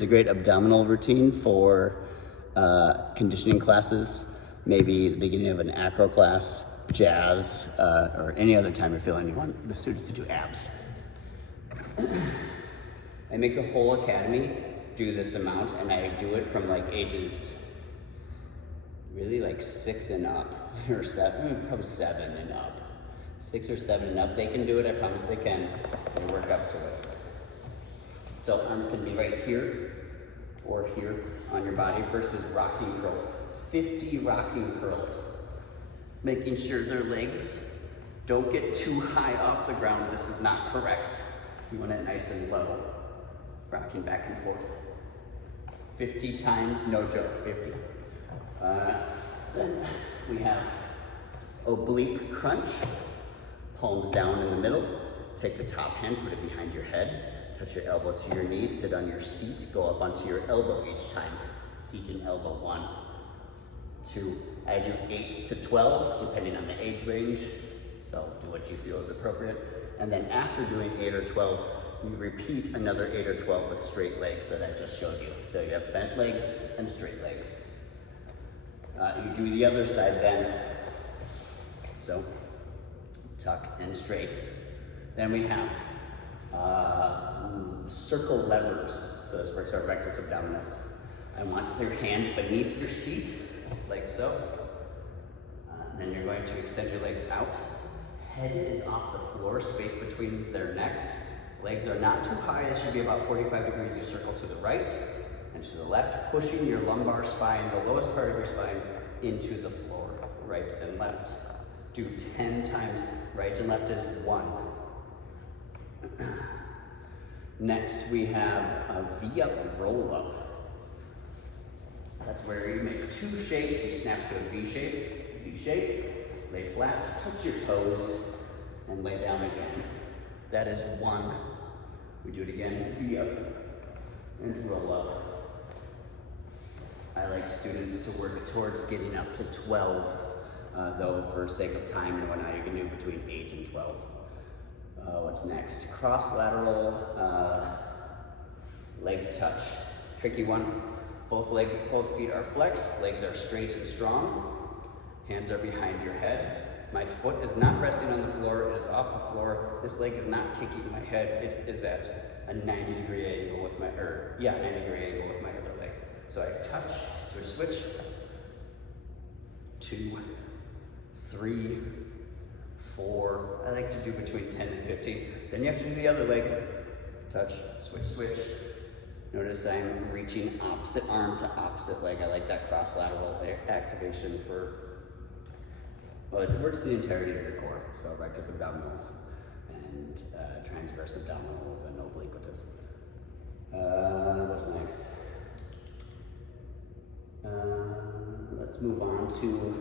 It's a great abdominal routine for conditioning classes, maybe the beginning of an acro class, jazz, or any other time you're feeling you want the students to do abs. I make the whole academy do this amount, and I do it from like ages really like 6 and up, or 7, probably 7 and up. 6 or 7 and up, they can do it, I promise they can. They work up to it. So arms can be right here or here on your body. First is rocking curls. 50 rocking curls. Making sure their legs don't get too high off the ground. This is not correct. You want it nice and low. Rocking back and forth. 50 times, no joke, 50. Then we have oblique crunch. Palms down in the middle. Take the top hand, put it behind your head. Touch your elbow to your knee, sit on your seat, go up onto your elbow each time. Seat and elbow, 1, 2. I do 8 to 12, depending on the age range. So do what you feel is appropriate. And then after doing 8 or 12, you repeat another 8 or 12 with straight legs that I just showed you. So you have bent legs and straight legs. You do the other side then. So tuck and straight. Then we have circle levers. So this works our rectus abdominis. I want your hands beneath your seat, like so. Then you're going to extend your legs out. Head is off the floor, space between their necks. Legs are not too high. It should be about 45 degrees. You circle to the right and to the left, pushing your lumbar spine, the lowest part of your spine, into the floor, right and left. Do 10 times. Right and left is 1. Next, we have a V-up and roll-up. That's where you make 2 shapes. You snap to a V-shape, lay flat, touch your toes, and lay down again. That is 1. We do it again, V-up and roll-up. I like students to work towards getting up to 12, though for sake of time and whatnot, you can do between 8 and 12. What's next? Cross lateral leg touch. Tricky one. Both feet are flexed, legs are straight and strong. Hands are behind your head. My foot is not resting on the floor, it is off the floor. This leg is not kicking my head, it is at a 90-degree angle with my, 90-degree angle with my other leg. So I touch, switch, 2, 3, 4, I like to do between 10 and 15. Then you have to do the other leg. Touch, switch. Notice I'm reaching opposite arm to opposite leg. I like that cross lateral activation well, it works the entirety of your core. So rectus abdominals and transverse abdominals and obliquitus. What's next? Let's move on to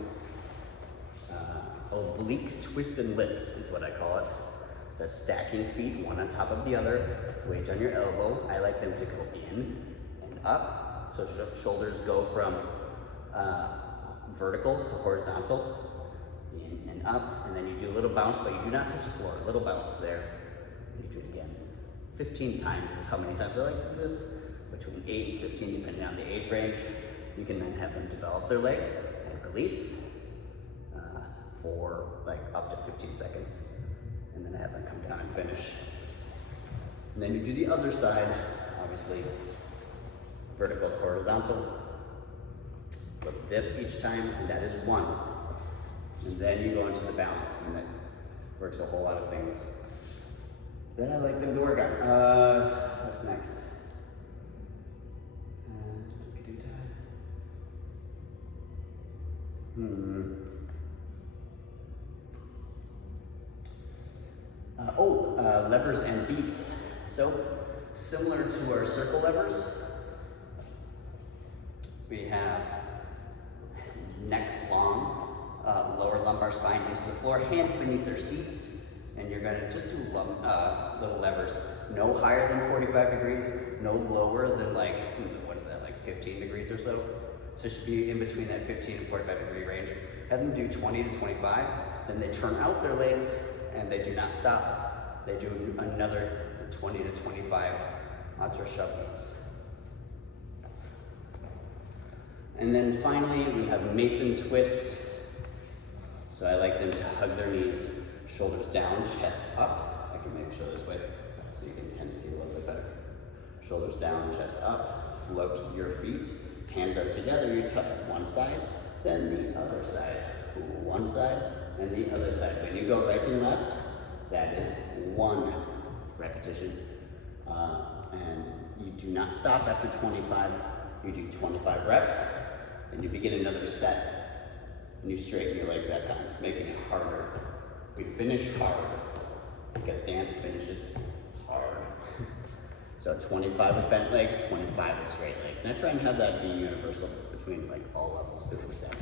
oblique twist and lift is what I call it. That's stacking feet, one on top of the other, weight on your elbow. I like them to go in and up. So shoulders go from vertical to horizontal, in and up, and then you do a little bounce, but you do not touch the floor. A little bounce there. And you do it again. 15 times is how many times I like this. Between 8 and 15, depending on the age range. You can then have them develop their leg and release for like up to 15 seconds. And then have them come down and finish. And then you do the other side, obviously, vertical to horizontal. Little dip each time, and that is 1. And then you go into the balance, and that works a whole lot of things. Then I like them to work on. What's next? Levers and beats. So, similar to our circle levers, we have neck long, lower lumbar spine into the floor, hands beneath their seats, and you're gonna just do little levers. No higher than 45 degrees, no lower than like, 15 degrees or so. So it should be in between that 15 and 45 degree range. Have them do 20 to 25, then they turn out their legs and they do not stop. They do another 20 to 25 Matra Shabdas. And then finally, we have Mason twist. So I like them to hug their knees, shoulders down, chest up. I can maybe show this way so you can kind of see a little bit better. Shoulders down, chest up, float your feet. Hands are together, you touch one side, then the other side. One side and the other side. When you go right and left, that is 1 repetition. And you do not stop after 25. You do 25 reps, and you begin another set, and you straighten your legs that time, making it harder. We finish hard, because dance finishes hard. So 25 with bent legs, 25 with straight legs. And I try and have that be universal between like all levels through the set.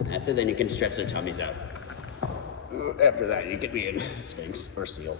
And that's it, then you can stretch their tummies out. After that, you get me in Sphinx or Seal.